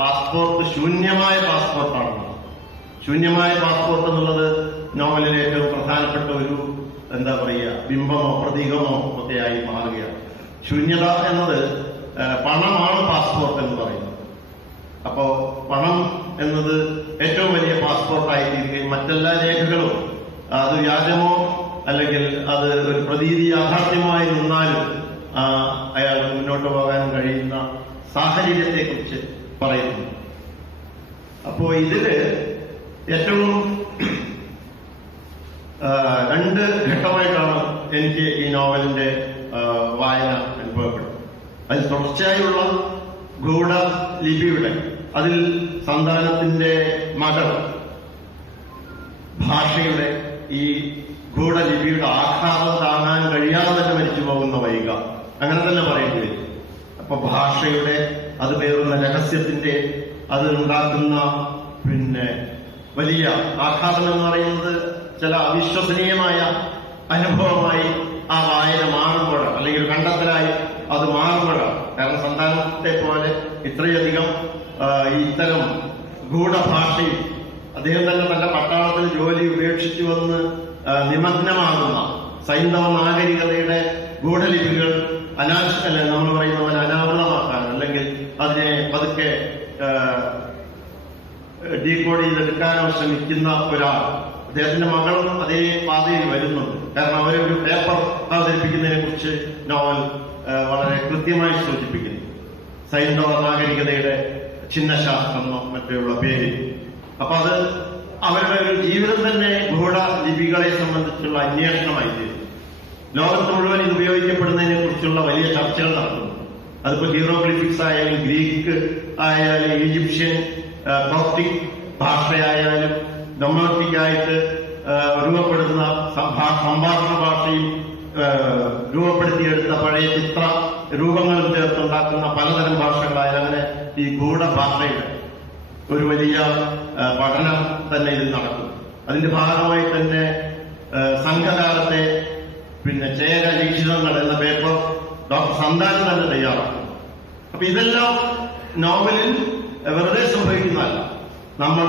Passport ശൂന്യമായ പാസ്പോർട്ടാണ്. ശൂന്യമായ passport എന്നുള്ളത് നോവലിലെ ഏറ്റവും പ്രധാനപ്പെട്ട ഒരു എന്താ പറയുക ബിംബമോ പ്രതീകമോ ഒക്കെയായി മാറുകയാണ്. ശൂന്യത എന്നത് പണമാണ് പാസ്പോർട്ട് എന്ന് പറയുന്നത്. അപ്പോ പണം എന്നത് ഏറ്റവും വലിയ പാസ്പോർട്ടായി തീരുകയും മറ്റെല്ലാ രേഖകളും അത് വ്യാജമോ അല്ലെങ്കിൽ അത് ഒരു പ്രതീതി യാഥാർത്ഥ്യമായി നിന്നാലും അയാൾക്ക് മുന്നോട്ട് പോകാൻ കഴിയുന്ന സാഹചര്യത്തെക്കുറിച്ച് പറയുന്നു. അപ്പോ ഇതില് ഏറ്റവും രണ്ട് ഘട്ടമായിട്ടാണ് എനിക്ക് ഈ നോവലിന്റെ വായന അനുഭവപ്പെടുന്നത്. അതിൽ തുടർച്ചയായുള്ള ഗൂഢലിപിയുടെ അതിൽ സന്താനത്തിന്റെ മകൾ ഭാഷയുടെ ഈ ഗൂഢലിപിയുടെ ആഘാതം താങ്ങാൻ കഴിയാതെ തന്നെ മരിച്ചു പോകുന്ന വൈക, അങ്ങനെ തന്നെ പറയേണ്ടി വരും. അപ്പൊ ഭാഷയുടെ അത് പേറുന്ന രഹസ്യത്തിന്റെ അത് ഉണ്ടാക്കുന്ന വലിയ ആഘാതം എന്ന് പറയുന്നത് ചില അവിശ്വസനീയമായ അനുഭവമായി ആ വായന മാറുമ്പോഴാണ്, അല്ലെങ്കിൽ ഒരു കണ്ടെത്തലായി അത് മാറുമ്പോഴാണ്. കാരണം സന്താനത്തെ പോലെ ഇത്രയധികം ഇത്തരം ഗൂഢഭാഷയിൽ അദ്ദേഹം തന്നെ തന്റെ പട്ടാളത്തിൽ ജോലി ഉപേക്ഷിച്ചു വന്ന് നിമഗ്നമാകുന്ന സൈന്ധവ നാഗരികതയുടെ ഗൂഢലിപികൾ നമ്മൾ പറയുന്ന പോലെ അനാവൃതമാക്കാൻ അല്ലെങ്കിൽ അതിനെ പതുക്കെ ഡീകോഡ് ചെയ്തെടുക്കാനോ ശ്രമിക്കുന്ന ഒരാൾ, അദ്ദേഹത്തിന്റെ മകളും അതേ പാതയിൽ വരുന്നുണ്ട്. കാരണം അവരൊരു പേപ്പർ അവതരിപ്പിക്കുന്നതിനെ കുറിച്ച് നോവൽ വളരെ കൃത്യമായി സൂചിപ്പിക്കുന്നു. സൈന്ധവ നാഗരികതയുടെ ചിഹ്നശാസ്ത്രമോ മറ്റുള്ള പേര്. അപ്പൊ അത് അവരുടെ ഒരു ജീവിതം തന്നെ ഗൂഢ ലിപികളെ സംബന്ധിച്ചുള്ള അന്വേഷണമായി തീരും. ലോകത്ത് മുഴുവൻ ഇത് ഉപയോഗിക്കപ്പെടുന്നതിനെ കുറിച്ചുള്ള വലിയ ചർച്ചകൾ നടക്കുന്നു. അതിപ്പോ ഹീറോഗ്ലിഫിക്സ് ആയാലും ഗ്രീക്ക് ആയാലും ഈജിപ്ഷ്യൻ കോപ്റ്റിക് ഭാഷയായാലും ഡൊമോട്ടിക്കായിട്ട് രൂപപ്പെടുന്ന സംഭാഷണ ഭാഷയും രൂപപ്പെടുത്തിയെടുത്ത പഴയ ചിത്ര രൂപങ്ങളും ചേർത്തുണ്ടാക്കുന്ന പലതരം ഭാഷകളായാലും അങ്ങനെ ഈ ഗൂഢഭാഷയുടെ ഒരു വലിയ പഠനം തന്നെ ഇതിൽ നടക്കും. അതിന്റെ ഭാഗമായി തന്നെ സംഘകാലത്തെ ചേര ലിഖിതങ്ങൾ എന്ന പേപ്പർ ഡോക്ടർ സന്താനം തന്നെ തയ്യാറാക്കുന്നു. അപ്പൊ ഇതെല്ലാം നോവലിൽ വെറുതെ സംഭവിക്കുന്നതല്ല. നമ്മൾ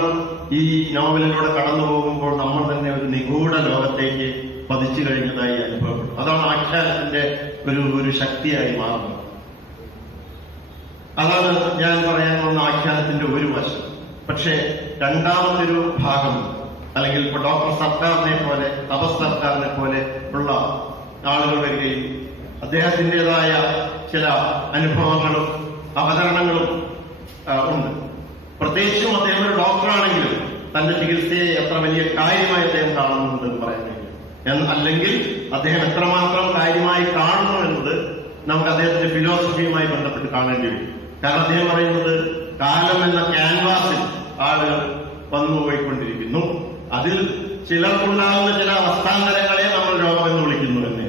ഈ നോവലിലൂടെ കടന്നു പോകുമ്പോൾ നമ്മൾ തന്നെ ഒരു നിഗൂഢ ലോകത്തേക്ക് പതിച്ചു കഴിഞ്ഞതായി അനുഭവപ്പെടും. അതാണ് ആഖ്യാനത്തിന്റെ ഒരു ശക്തിയായി മാറുന്നത്. അതാണ് ഞാൻ പറയാൻ വന്ന ആഖ്യാനത്തിന്റെ ഒരു വശം. പക്ഷേ രണ്ടാമതൊരു ഭാഗം, അല്ലെങ്കിൽ ഇപ്പൊ ഡോക്ടർ സർക്കാരിനെ പോലെ തപസ് സർക്കാരിനെ പോലെ ഉള്ള ആളുകൾ വരികയും അദ്ദേഹത്തിൻ്റെതായ ചില അനുഭവങ്ങളും അവതരണങ്ങളും ഉണ്ട്. പ്രത്യേകിച്ചും അദ്ദേഹം ഒരു ഡോക്ടറാണെങ്കിലും തന്റെ ചികിത്സയെ എത്ര വലിയ കാര്യമായി അദ്ദേഹം കാണുന്നുണ്ടെന്ന് പറയുന്നത്, അല്ലെങ്കിൽ അദ്ദേഹം എത്രമാത്രം കാര്യമായി കാണുന്നു എന്നത് നമുക്ക് അദ്ദേഹത്തിന്റെ ഫിലോസഫിയുമായി ബന്ധപ്പെട്ട് കാണേണ്ടി വരും. കാരണം അദ്ദേഹം പറയുന്നത് കാലം എന്ന ക്യാൻവാസിൽ ആളുകൾ വന്നുപോയിക്കൊണ്ടിരിക്കുന്നു, അതിൽ ചിലർക്കുണ്ടാകുന്ന ചില അവസ്ഥാന്തരങ്ങളെ നമ്മൾ രോഗമെന്ന് വിളിക്കുന്നു എന്നേ.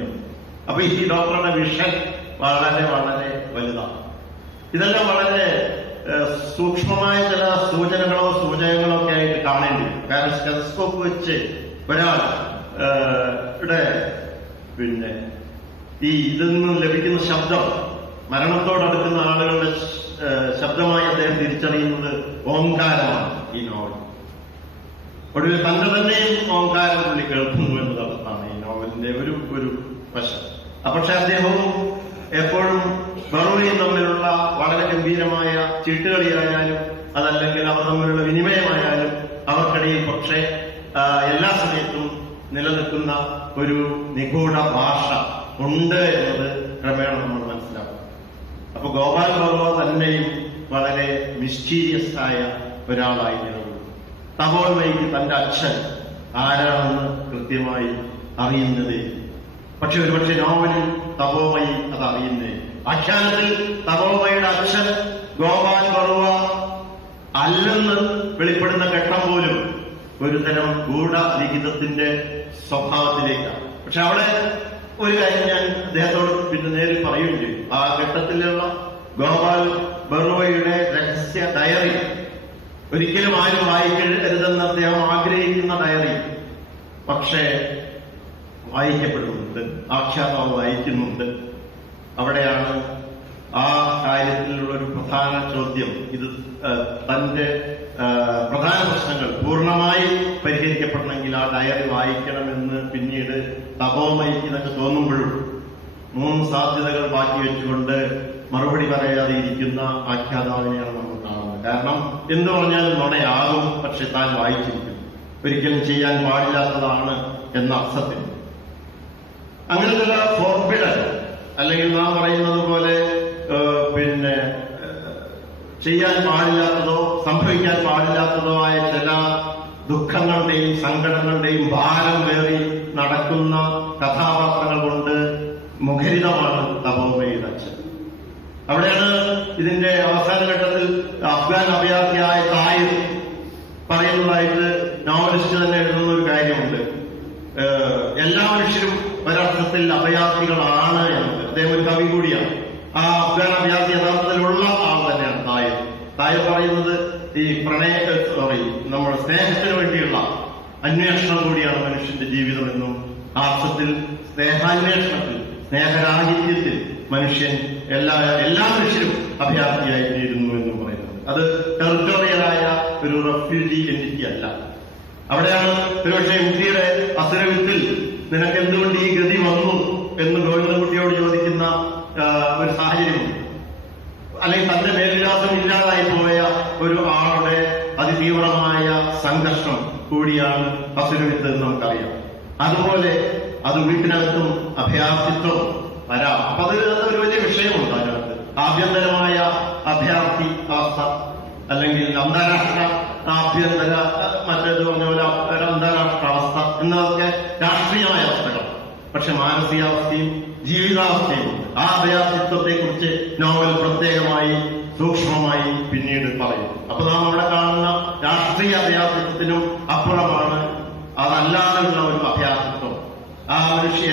അപ്പൊ ഈ ഡോക്ടറുടെ വിഷൻ വളരെ വളരെ വലുതാണ്. ഇതെല്ലാം വളരെ സൂക്ഷ്മമായ ചില സൂചനകളോ ഒക്കെ ആയിട്ട് കാണേണ്ടി വരും. കാരണം സ്റ്റെതസ്കോപ്പ് വെച്ച് ഒരാൾ ഈ ഇതിൽ നിന്നും ലഭിക്കുന്ന ശബ്ദം മരണത്തോടടുക്കുന്ന ആളുകളുടെ ശബ്ദമായി അദ്ദേഹം തിരിച്ചറിയുന്നത് ഓംകാരമാണ്. ഈ നോവൽ ഒടുവിൽ തന്റെ തന്നെയും ഓംകാരം പുള്ളി കേൾക്കുന്നു എന്നതാണ് ഈ നോവലിന്റെ ഒരു വശം. പക്ഷെ അദ്ദേഹവും എപ്പോഴും ബറോയും തമ്മിലുള്ള വളരെ ഗംഭീരമായ ചീട്ടുകളിയായാലും അതല്ലെങ്കിൽ അവർ തമ്മിലുള്ള വിനിമയമായാലും അവർക്കിടയിൽ പക്ഷേ എല്ലാ സമയത്തും നിലനിൽക്കുന്ന ഒരു നിഗൂഢ ഭാഷ ഉണ്ട് എന്നത് ക്രമേണ നമ്മൾ മനസ്സിലാക്കും. അപ്പൊ ഗോപാൽ ബറുവ തന്നെയും വളരെ മിസ്റ്റീരിയസ് ആയ ഒരാളായി നിലകൊള്ളും. തപോവയ്ക്ക് തന്റെ അച്ഛൻ ആരാണെന്ന് കൃത്യമായി അറിയുന്നതേ. പക്ഷെ ഒരുപക്ഷെ നോവലിൽ തപോവയി അത് അറിയുന്നേ. ആഖ്യാനത്തിൽ തപോവയുടെ അച്ഛൻ ഗോപാൽ ബറുവ അല്ലെന്ന് വെളിപ്പെടുന്ന ഘട്ടം പോലും ഒരുതരം ഗൂഢലിഖിതത്തിന്റെ സ്വഭാവത്തിലേക്കാണ്. പക്ഷെ അവിടെ ഒരു കാര്യം ഞാൻ അദ്ദേഹത്തോട് നേരിൽ പറയുകയും ചെയ്യും. ആ ഘട്ടത്തിലുള്ള ഗോപാൽ ബറുവയുടെ രഹസ്യ ഡയറി ഒരിക്കലും ആരും വായിക്കരുതെന്ന് അദ്ദേഹം ആഗ്രഹിക്കുന്ന ഡയറി പക്ഷേ വായിക്കപ്പെടുന്നുണ്ട്, ആഖ്യാതാവ് വായിക്കുന്നുണ്ട്. അവിടെയാണ് ആ കാര്യത്തിലുള്ള ഒരു പ്രധാന ചോദ്യം. ഇത് തന്റെ പ്രധാന പ്രശ്നങ്ങൾ പൂർണ്ണമായി പരിഹരിക്കപ്പെടണമെങ്കിൽ ആ ഡയറി വായിക്കണമെന്ന് പിന്നീട് തപോമയ്ക്ക് ഇതൊക്കെ തോന്നുമ്പോഴും 3 സാധ്യതകൾ ബാക്കി വെച്ചുകൊണ്ട് മറുപടി പറയാതെ ഇരിക്കുന്ന ആഖ്യാതാവിനെയാണ് നമ്മൾ കാണുന്നത്. കാരണം എന്തു പറഞ്ഞാലും നുണയാകും, പക്ഷെ താൻ വായിച്ചിരിക്കും, ഒരിക്കലും ചെയ്യാൻ പാടില്ലാത്തതാണ് എന്ന അർത്ഥത്തിൽ. അങ്ങനെയുള്ള ഫോർബിഡൻ, അല്ലെങ്കിൽ നാം പറയുന്നത് പോലെ ചെയ്യാൻ പാടില്ലാത്തതോ സംഭവിക്കാൻ പാടില്ലാത്തതോ ആയ ചില ദുഃഖങ്ങളുടെയും സങ്കടങ്ങളുടെയും ഭാരം കയറി നടക്കുന്ന കഥാപാത്രങ്ങൾ കൊണ്ട് മുഖരിതമാണ് തപോമയുടെ അച്ഛൻ. അവിടെയാണ് ഇതിന്റെ അവസാന ഘട്ടത്തിൽ അഫ്ഗാൻ അഭയാർത്ഥിയായ തായ് പറയുന്നതായിട്ട് നോവലിസ്റ്റ് തന്നെ എഴുതുന്ന ഒരു കാര്യമുണ്ട്. എല്ലാ മനുഷ്യരും ഒരർത്ഥത്തിൽ അഭയാർത്ഥികളാണ് എന്നത്. അദ്ദേഹം ഒരു കവി കൂടിയാണ്. ആ അഫ്ഗാൻ അഭയാർത്ഥി യഥാർത്ഥത്തിലുള്ള ആൾ തന്നെയാണ് തായ്. തായ് പറയുന്നത് ഈ നമ്മുടെ സ്നേഹത്തിന് വേണ്ടിയുള്ള അന്വേഷണം കൂടിയാണ് മനുഷ്യന്റെ ജീവിതമെന്നും ആ അർത്ഥത്തിൽ സ്നേഹാന്വേഷണത്തിൽ, സ്നേഹരാഹിത്യത്തിൽ മനുഷ്യൻ എല്ലാ മനുഷ്യരും അഭയാർത്ഥിയായിരുന്നു എന്നും പറയുന്നത്. അത് ടെറിട്ടോറിയലായ ഒരു റെഫ്യൂജി എൻറ്റിറ്റി അല്ല. അവിടെയാണ് ഒരുപക്ഷെ ഇന്ത്യയുടെ അസുരവിത്തിൽ നിനക്ക് എന്തുകൊണ്ട് ഈ ഗതി വന്നു എന്ന് ഗോവിന്ദൻകുട്ടിയോട് ചോദിക്കുന്ന ഒരു സാഹചര്യമുണ്ട്. അല്ലെങ്കിൽ തന്റെ മേൽവിലാസം ഇല്ലാതായി പോയ ഒരു ആളുടെ അതിതീവ്രമായ സംഘർഷം കൂടിയാണ് അസുരവിത്ത് എന്ന് നമുക്കറിയാം. അതുപോലെ അത് വീട്ടിനകത്തും അഭയാർത്ഥിത്വം വരാം. അപ്പൊ അത് ഒരു വലിയ വിഷയമുണ്ട് അതിനകത്ത്. ആഭ്യന്തരമായ അഭയാർത്ഥി അവസ്ഥ, അല്ലെങ്കിൽ അന്താരാഷ്ട്ര ആഭ്യന്തര മറ്റേത് പറഞ്ഞ പോലെ ഒരു അന്താരാഷ്ട്ര അവസ്ഥ എന്നതൊക്കെ രാഷ്ട്രീയമായ അവസ്ഥകൾ. പക്ഷെ മാനസികാവസ്ഥയും ജീവിതാവസ്ഥയും ആ അഭയാർത്ഥിത്വത്തെ കുറിച്ച് നോവൽ പ്രത്യേകമായി സൂക്ഷ്മമായി പിന്നീട് പറയും. അപ്പൊ നാം അവിടെ കാണുന്ന രാഷ്ട്രീയ അഭയാർത്ഥിത്വത്തിനും അപ്പുറമാണ് അതല്ലാതെയുള്ള ഒരു അഭയാർത്ഥിത്വം. ആ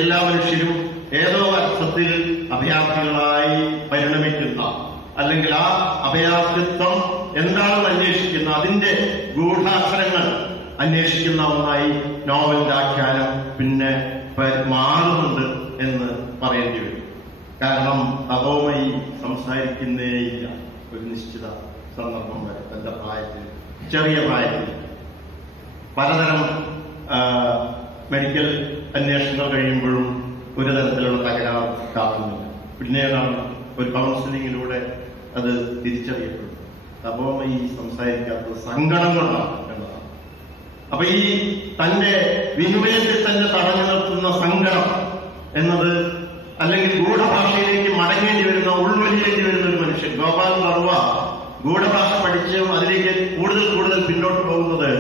എല്ലാ മനുഷ്യരും ഏതോ അർത്ഥത്തിൽ അഭയാർത്ഥികളായി പരിണമിക്കുന്ന, അല്ലെങ്കിൽ ആ അഭയാർത്ഥിത്വം എന്താണെന്ന് അന്വേഷിക്കുന്ന, അതിന്റെ ഗൂഢാക്ഷരങ്ങൾ അന്വേഷിക്കുന്ന ഒന്നായി നോവലിന്റെ ആഖ്യാനം പിന്നെ മാറുന്നുണ്ട് എന്ന് പറയേണ്ടി വരും. കാരണം തപോമയി സംസാരിക്കുന്നേയില്ല ഒരു നിശ്ചിത സന്ദർഭം വരെ. തന്റെ പ്രായത്തിൽ, ചെറിയ പ്രായത്തിൽ പലതരം മെഡിക്കൽ അന്വേഷണങ്ങൾ കഴിയുമ്പോഴും ഒരു തരത്തിലുള്ള തകരാർ കാണുന്നില്ല. പിന്നീടാണ് ഒരു കൗൺസിലിങ്ങിലൂടെ അത് തിരിച്ചറിയപ്പെടും. തപോമയി സംസാരിക്കാത്തത് സങ്കടം കൊണ്ടാണ് എന്നതാണ്. അപ്പൊ ഈ തന്റെ വിനിമയത്തിൽ തന്നെ തടഞ്ഞു നിർത്തുന്ന സങ്കടം എന്നത്, അല്ലെങ്കിൽ ഗൂഢഭാഷയിലേക്ക് മടങ്ങേണ്ടി വരുന്ന, ഉൾവലിയേണ്ടി വരുന്ന ഒരു മനുഷ്യൻ. ഗോപാൽ വർമ്മ ഗൂഢഭാഷ പഠിച്ച് അതിലേക്ക് കൂടുതൽ പിന്നോട്ട് പോകുന്നത്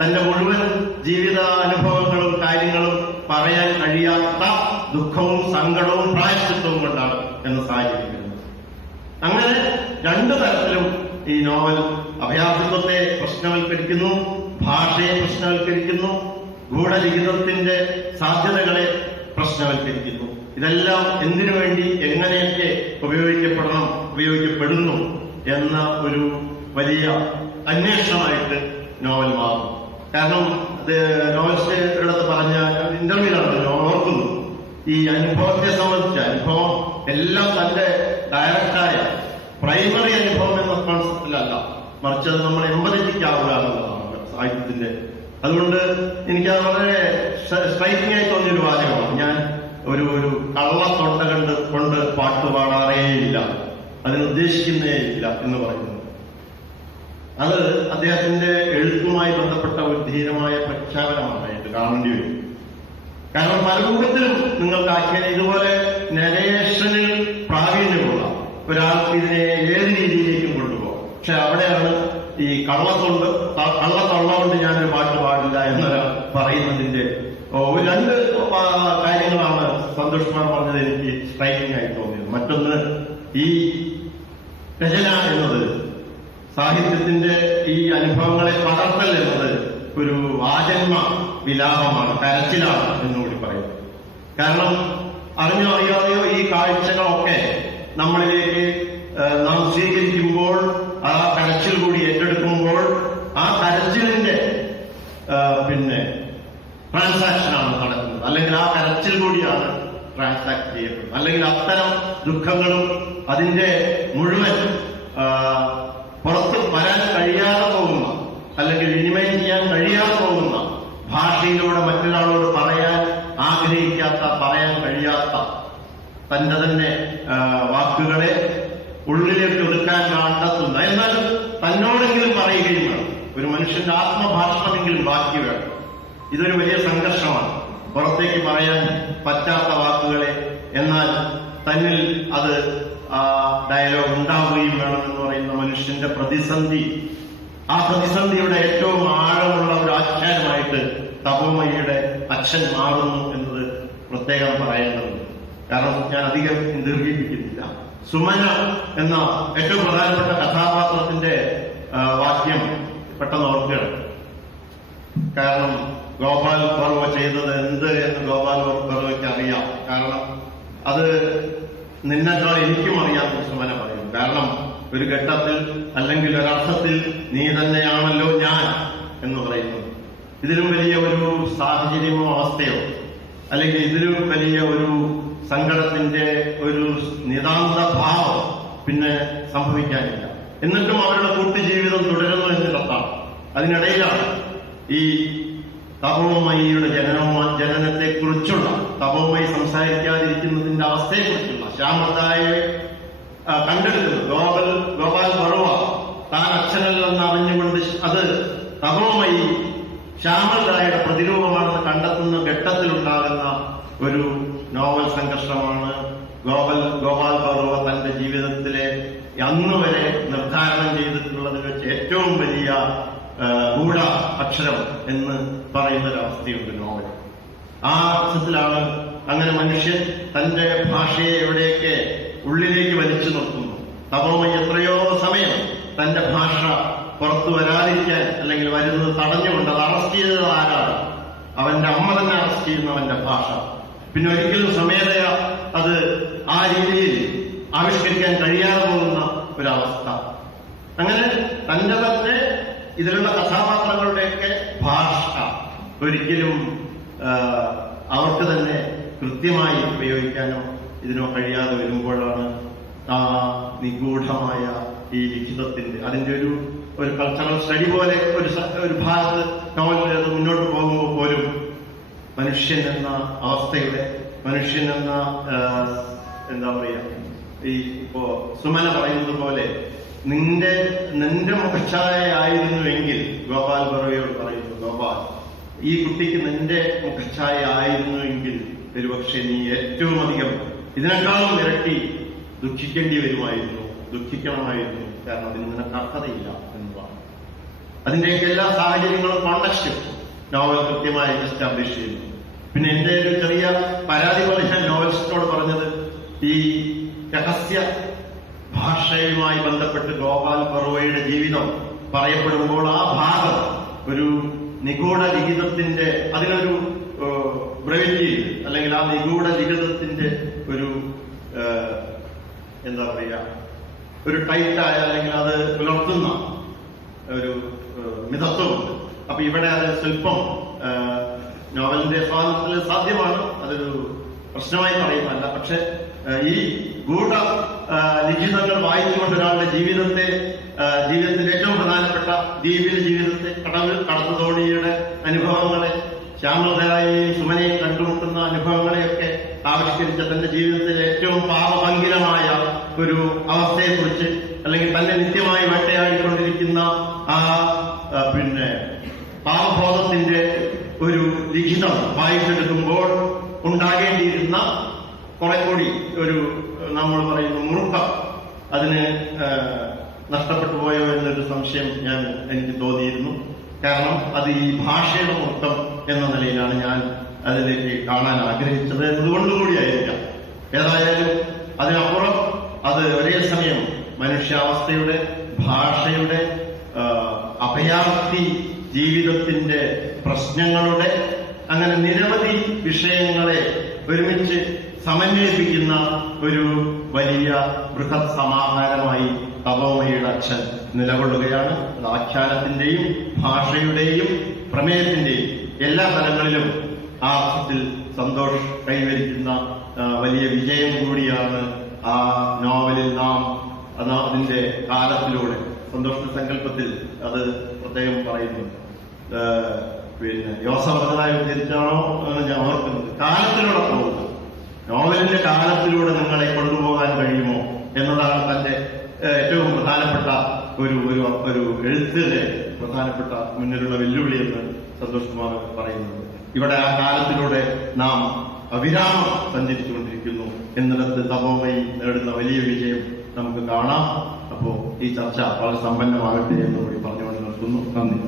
തന്റെ മുഴുവൻ ജീവിത അനുഭവങ്ങളും കാര്യങ്ങളും പറയാൻ കഴിയാത്ത ദുഃഖവും സങ്കടവും പ്രായശ്ചിത്തവും കൊണ്ടാണ് എന്ന സാഹചര്യം വരുന്നത്. അങ്ങനെ 2 തരത്തിലും ഈ നോവൽ അഭയാർത്ഥിത്വത്തെ പ്രശ്നവൽക്കരിക്കുന്നു, ഭാഷയെ പ്രശ്നവൽക്കരിക്കുന്നു, ഗൂഢലിഖിതത്തിന്റെ സാധ്യതകളെ പ്രശ്നവൽക്കരിക്കുന്നു. ഇതെല്ലാം എന്തിനു വേണ്ടി, എങ്ങനെയൊക്കെ ഉപയോഗിക്കപ്പെടുന്നു എന്ന ഒരു വലിയ അന്വേഷണമായിട്ട് നോവൽ മാറുന്നു. കാരണം നോവലിസ്റ്റുകളടുത്ത് പറഞ്ഞ ഇന്റർവ്യൂലാണ് ഓർക്കുന്നു, ഈ അനുഭവത്തെ സംബന്ധിച്ച അനുഭവം എല്ലാം തന്റെ ഡയറക്റ്റായ പ്രൈമറി അനുഭവം എന്ന കോൺസെപ്റ്റിലല്ല, മറിച്ച് അത് നമ്മൾ എമ്പതറ്റിക് ആവുക എന്നുള്ളതാണ് സാഹിത്യത്തിന്റെ. അതുകൊണ്ട് എനിക്കത് വളരെ സ്ട്രൈക്കിംഗ് ആയി തോന്നിയൊരു വാചകമാണ്. ഞാൻ ഒരു കള്ളത്തൊണ്ട കൊണ്ട് പാട്ട് പാടാറേയില്ല, അതിനുദ്ദേശിക്കുന്നേ ഇല്ല എന്ന് പറയുന്നത്. അത് അദ്ദേഹത്തിന്റെ എഴുത്തുമായി ബന്ധപ്പെട്ട ഒരു ധീരമായ പ്രഖ്യാപനമായിട്ട് കാണേണ്ടി വരും. കാരണം പല രൂപത്തിലും നിങ്ങൾക്ക് ആഖ്യാനം ഇതുപോലെ നരേഷനിൽ പ്രാവീണ്യമുള്ള ഒരാൾക്ക് ഇതിനെ ഏത് രീതിയിലേക്കും കൊണ്ടുപോകാം. പക്ഷെ അവിടെയാണ് ഈ കള്ളത്തൊള്ള കൊണ്ട് ഞാനൊരു പാട്ട് പാടില്ല എന്നൊരാൾ പറയുന്നതിന്റെ 2 കാര്യങ്ങളാണ് സന്തോഷ് കുമാർ പറഞ്ഞത് എനിക്ക് സ്ട്രൈക്കിംഗ് ആയി തോന്നിയത്. മറ്റൊന്ന്, ഈ രചന എന്നത്, സാഹിത്യത്തിന്റെ ഈ അനുഭവങ്ങളെ പകർത്തൽ എന്നത് ഒരു ആജന്മ വിലാപമാണ്, കരച്ചിലാണ് എന്നുകൂടി പറയുന്നത്. കാരണം അറിഞ്ഞോ അറിയാതെയോ ഈ കാഴ്ചകളൊക്കെ നമ്മളിലേക്ക് നാം സ്വീകരിക്കുമ്പോൾ, ആ കരച്ചിൽ കൂടി ഏറ്റെടുക്കുമ്പോൾ, ആ കരച്ചിലിന്റെ ട്രാൻസാക്ഷനാണ് നടക്കുന്നത്, അല്ലെങ്കിൽ ആ കരച്ചിൽ കൂടിയാണ് ട്രാൻസാക്ട് ചെയ്യപ്പെടുന്നത്. അല്ലെങ്കിൽ അത്തരം ദുഃഖങ്ങളും അതിന്റെ മുഴുവൻ പുറത്ത് വരാൻ കഴിയാതെ പോകുന്ന, അല്ലെങ്കിൽ വിനിമയം ചെയ്യാൻ കഴിയാതെ പോകുന്ന, ഭാഷയിലൂടെ മറ്റൊരാളോട് പറയാൻ ആഗ്രഹിക്കാത്ത, പറയാൻ കഴിയാത്ത തന്റെ തന്നെ വാക്കുകളെ ഉള്ളിലേക്ക് ഒതുക്കാൻ കണ്ടെത്തുന്ന, എന്നാൽ തന്നോടെങ്കിലും പറയുകയും വേണം. ഒരു മനുഷ്യന്റെ ആത്മഭാഷണമെങ്കിലും ബാക്കി വേണം. ഇതൊരു വലിയ സംഘർഷമാണ്. പുറത്തേക്ക് പറയാൻ പറ്റാത്ത വാക്കുകളെ, എന്നാൽ തന്നിൽ അത് ഡയലോഗ് ഉണ്ടാവുകയും വേണമെന്ന് പറയുന്ന മനുഷ്യന്റെ പ്രതിസന്ധി, ആ പ്രതിസന്ധിയുടെ ഏറ്റവും ആഴമുള്ള ഒരു ആഖ്യാനമായിട്ട് തപോമയിയുടെ അച്ഛൻ മാറുന്നു എന്നത് പ്രത്യേകം പറയേണ്ടതുണ്ട്. കാരണം ഞാൻ അധികം ദീർഘിപ്പിക്കുന്നില്ല. സുമന എന്ന ഏറ്റവും പ്രധാനപ്പെട്ട കഥാപാത്രത്തിന്റെ വാക്യം പെട്ടെന്ന് ഓർക്കുകയാണ്. കാരണം ഗോപാൽ ബർവ ചെയ്തത് എന്ത് എന്ന് ഗോപാൽ ബർവയ്ക്ക് അറിയാം. കാരണം അത് നിന്നെക്കാൾ എനിക്കും അറിയാമെന്ന് സുമന പറയും. കാരണം ഒരു ഘട്ടത്തിൽ അല്ലെങ്കിൽ ഒരർത്ഥത്തിൽ നീ തന്നെയാണല്ലോ ഞാൻ എന്ന് പറയുന്നത്. ഇതിലും വലിയ ഒരു സാഹചര്യമോ അവസ്ഥയോ അല്ലെങ്കിൽ ഇതിലും വലിയ ഒരു സങ്കടത്തിന്റെ ഒരു നിതാന്ത ഭാവം പിന്നെ സംഭവിക്കാനില്ല. എന്നിട്ടും അവരുടെ കൂട്ടുജീവിതം തുടരുന്നു എന്നിടത്താണ്. അതിനിടയിലാണ് ഈ തപോമയിയുടെ ജനനത്തെക്കുറിച്ചുള്ള, തപോമയി സംസാരിക്കാതിരിക്കുന്നതിന്റെ അവസ്ഥയെക്കുറിച്ചുള്ള ശ്യാമദായെ കണ്ടെടുക്കുന്നത് ഗോപാൽ ബറുവ താൻ അച്ഛനല്ലെന്ന് അറിഞ്ഞുകൊണ്ട് അത് തപോമയി ശ്യാമദായുടെ പ്രതിരൂപമാണെന്ന് കണ്ടെത്തുന്ന ഘട്ടത്തിലുണ്ടാകുന്ന ഒരു നോവൽ സംഘർഷമാണ് ഗോപാൽ ബറുവ തന്റെ ജീവിതത്തിലെ അന്ന് വരെ നിർദ്ധാരണം ചെയ്തിട്ടുള്ളതിൽ വെച്ച് ഏറ്റവും വലിയ ഗൂഢ അക്ഷരം എന്ന് പറയുന്നൊരവസ്ഥയുണ്ട് നോവൽ. ആ അർത്ഥത്തിലാണ് അങ്ങനെ മനുഷ്യൻ തന്റെ ഭാഷയെ എവിടെയൊക്കെ ഉള്ളിലേക്ക് വലിച്ചു നിർത്തുന്നു. തപോമയി എത്രയോ സമയം തന്റെ ഭാഷ പുറത്തു വരാതിരിക്കാൻ അല്ലെങ്കിൽ വരുന്നത് തടഞ്ഞുകൊണ്ട് അത് അറസ്റ്റ് ചെയ്തത് ആരാണ്? അവന്റെ അമ്മ തന്നെ അറസ്റ്റ് ചെയ്യുന്നു അവന്റെ ഭാഷ. പിന്നെ ഒരിക്കലും സ്വമേധയാ അത് ആ രീതിയിൽ ആവിഷ്കരിക്കാൻ കഴിയാതെ പോകുന്ന ഒരവസ്ഥ. അങ്ങനെ തന്റെ തന്നെ ഇതിലുള്ള കഥാപാത്രങ്ങളുടെയൊക്കെ ഭാഷ ഒരിക്കലും അവർക്ക് തന്നെ കൃത്യമായി ഉപയോഗിക്കാനോ ഇതിനോ കഴിയാതെ വരുമ്പോഴാണ് ആ നിഗൂഢമായ ഈ ലിഖിതത്തിന്റെ അതിന്റെ ഒരു കൾച്ചറൽ സ്റ്റഡി പോലെ ഒരു ഭാഗത്ത് നോവലിൽ മുന്നോട്ട് പോകുമ്പോൾ പോലും മനുഷ്യൻ എന്ന അവസ്ഥയുടെ, മനുഷ്യൻ എന്ന എന്താ പറയുക, ഈ ഇപ്പോ സുമന പറയുന്നത് പോലെ നിന്റെ മുഖച്ഛായയായിരുന്നുവെങ്കിൽ, ഗോപാൽ ബറുവയോട് പറയുന്നു, ഗോപാൽ ഈ കുട്ടിക്ക് നിന്റെ മുഖച്ഛായ ആയിരുന്നുവെങ്കിൽ ഒരുപക്ഷെ നീ ഏറ്റവും അധികം ഇതിനേക്കാളും ഇരട്ടി ദുഃഖിക്കേണ്ടി വരുമായിരുന്നു, ദുഃഖിക്കണമായിരുന്നു. കാരണം അതിന് നിനക്ക് അർഹതയില്ല എന്നതാണ്. അതിന്റെയൊക്കെ എല്ലാ സാഹചര്യങ്ങളും കോണ്ടക്സ്റ്റും നോവൽ കൃത്യമായി എസ്റ്റാബ്ലിഷ് ചെയ്യുന്നു. പിന്നെ എന്റെ ഒരു ചെറിയ പരാതി പോലെ ഞാൻ നോവലിസ്റ്റിനോട് പറഞ്ഞത്, ഈ രഹസ്യ ഭാഷയുമായി ബന്ധപ്പെട്ട് ഗോപാൽ ബറുവയുടെ ജീവിതം പറയപ്പെടുമ്പോൾ ആ ഭാഗം ഒരു നിഗൂഢ ലിഖിതത്തിന്റെ, അതിനൊരു ബ്രെവിറ്റി അല്ലെങ്കിൽ ആ നിഗൂഢ ലിഖിതത്തിന്റെ ഒരു എന്താ പറയുക, ഒരു ടൈറ്റായ അല്ലെങ്കിൽ അത് പുലർത്തുന്ന ഒരു മിതത്വമുണ്ട്. അപ്പൊ ഇവിടെ അത് സ്വല്പം നോവലിന്റെ സ്വാതന്ത്ര്യത്തിൽ സാധ്യമാണ്, അതൊരു പ്രശ്നമായി പറയുന്നതല്ല. പക്ഷെ ഈ ഗൂഢ ലിഖിതങ്ങൾ വായിച്ചുകൊണ്ട് ഒരാളുടെ ജീവിതത്തിന്റെ ഏറ്റവും പ്രധാനപ്പെട്ട ജീവിതത്തെ കടത്തുതോണിയുടെ അനുഭവങ്ങളെ, ശ്യാമളതയെയും സുമനെയും കണ്ടുമുട്ടുന്ന അനുഭവങ്ങളെയൊക്കെ ആവിഷ്കരിച്ച തന്റെ ജീവിതത്തിലെ ഏറ്റവും പാപഭംഗിരമായ ഒരു അവസ്ഥയെക്കുറിച്ച്, അല്ലെങ്കിൽ തന്നെ നിത്യമായി വേട്ടയാടിക്കൊണ്ടിരിക്കുന്ന ആ പാപബോധത്തിന്റെ ഒരു ലിഖിതം വായിച്ചെടുക്കുമ്പോൾ ഉണ്ടാകേണ്ടിയിരുന്ന കുറെ കൂടി ഒരു നമ്മൾ പറയുന്ന മുറുക്കം അതിന് നഷ്ടപ്പെട്ടു പോയോ എന്നൊരു സംശയം എനിക്ക് തോന്നിയിരുന്നു. കാരണം അത് ഈ ഭാഷയുടെ മുറുക്കം എന്ന നിലയിലാണ് ഞാൻ അതിലേക്ക് കാണാൻ ആഗ്രഹിച്ചത് എന്നതുകൊണ്ടുകൂടിയായിരിക്കാം. ഏതായാലും അതിനപ്പുറം അത് ഒരേ സമയം മനുഷ്യാവസ്ഥയുടെ, ഭാഷയുടെ, അഭയാർത്ഥി ജീവിതത്തിന്റെ പ്രശ്നങ്ങളുടെ, അങ്ങനെ നിരവധി വിഷയങ്ങളെ ഒരുമിച്ച് സമന്വയിപ്പിക്കുന്ന ഒരു വലിയ ബൃഹത് സമാഹാരമായി തപോമയുടെ അച്ഛൻ നിലകൊള്ളുകയാണ്. അത് ആഖ്യാനത്തിന്റെയും ഭാഷയുടെയും പ്രമേയത്തിന്റെയും എല്ലാ തലങ്ങളിലും ആ അർത്ഥത്തിൽ സന്തോഷ് കൈവരിക്കുന്ന വലിയ വിജയം കൂടിയാണ് ആ നോവലിൽ നാം അതിന്റെ കാലത്തിലൂടെ സന്തോഷ സങ്കല്പത്തിൽ അത് പ്രത്യേകം പറയുന്നു. പിന്നെ യോസഫനായി ഉദ്ധരിച്ചാണോ ഞാൻ ഓർക്കുന്നത്, കാലത്തിലൂടെ പോകുന്നത്. നോവലിന്റെ കാലത്തിലൂടെ നിങ്ങളെ കൊണ്ടുപോകാൻ കഴിയുമോ എന്നതാണ് തന്റെ ഏറ്റവും പ്രധാനപ്പെട്ട ഒരു എഴുത്തിലെ പ്രധാനപ്പെട്ട മുന്നിലുള്ള വെല്ലുവിളി എന്ന് സന്തോഷ് കുമാർ പറയുന്നത്. ഇവിടെ ആ കാലത്തിലൂടെ നാം അവിരാമം സഞ്ചരിച്ചുകൊണ്ടിരിക്കുന്നു എന്നിടത്ത് തപോമയി നേടുന്ന വലിയ വിജയം നമുക്ക് കാണാം. അപ്പോ ഈ ചർച്ച വളരെ സമ്പന്നമാകട്ടെ എന്ന് കൂടി പറഞ്ഞുകൊണ്ട് നിർത്തുന്നു. നന്ദി.